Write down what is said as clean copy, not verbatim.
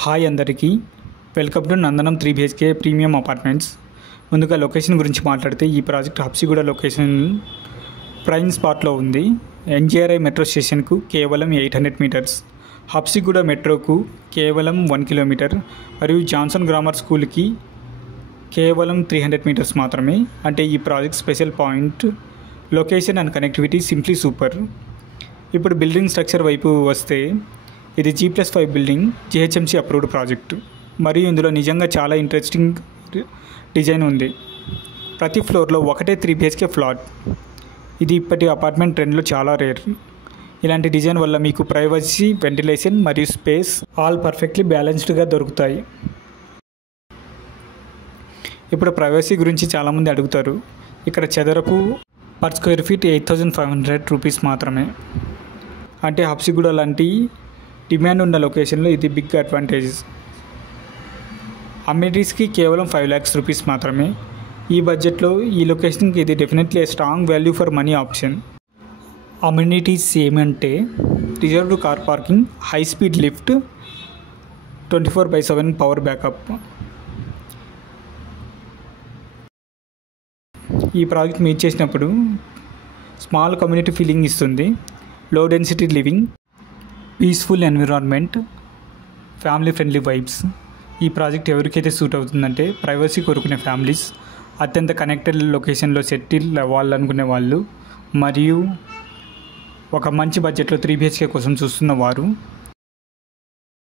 Hi అందరికీ, welcome to Nandanam 3 BHK premium apartments. ముందుగా location గురించి మాట్లాడితే ఈ ప్రాజెక్ట్ హబ్సిగూడ లొకేషన్ ప్రైమ్ స్పాట్లో ఉంది. NGRI మెట్రో స్టేషన్కు కేవలం 800 మీటర్స్, హబ్సిగూడ మెట్రోకు కేవలం 1 కిలోమీటర్ మరియు జాన్సన్ గ్రామర్ స్కూల్కి కేవలం 300 మీటర్స్ మాత్రమే. అంటే ఈ project special point location and connectivity simply super. ఇప్పుడు బిల్డింగ్ స్ట్రక్చర్ వైపు వస్తే ఇది G+5 building, GHMC approved project మరియు ఇందులో నిజంగా చాలా ఇంట్రెస్టింగ్ డిజైన్ ఉంది. ప్రతి ఫ్లోర్లో ఒకటే 3 BHK ఫ్లాట్. ఇది ఇప్పటి అపార్ట్మెంట్ ట్రెండ్లో చాలా రేర్. ఇలాంటి డిజైన్ వల్ల మీకు ప్రైవసీ, వెంటిలేషన్ మరియు స్పేస్ ఆల్ పర్ఫెక్ట్లీ బ్యాలెన్స్డ్గా దొరుకుతాయి. ఇప్పుడు ప్రైవసీ గురించి చాలామంది అడుగుతారు. ఇక్కడ చదరపు పర్ స్క్వేర్ ఫీట్ 8,500 రూపీస్ మాత్రమే. అంటే హబ్సిగూడ లాంటి డిమాండ్ ఉన్న లొకేషన్లో ఇది బిగ్ అడ్వాంటేజ్. అమ్యూనిటీస్కి కేవలం 5 lakhs రూపీస్ మాత్రమే. ఈ బడ్జెట్లో ఈ లొకేషన్కి ఇది definitely a strong value for money option. Amenities ఏమంటే reserved car parking, high speed lift, 24/7 power backup. ఈ ప్రాజెక్ట్ మీట్ చేసినప్పుడు స్మాల్ కమ్యూనిటీ ఫీలింగ్ ఇస్తుంది. Low density living, peaceful environment, family friendly vibes. ఈ ప్రాజెక్ట్ ఎవరికైతే సూట్ అవుతుందంటే privacy కోరుకునే families, అత్యంత connected లొకేషన్లో సెటిల్ అవ్వాలనుకునే వాళ్ళు మరియు ఒక మంచి బడ్జెట్లో 3 BHK కోసం చూస్తున్న వారు.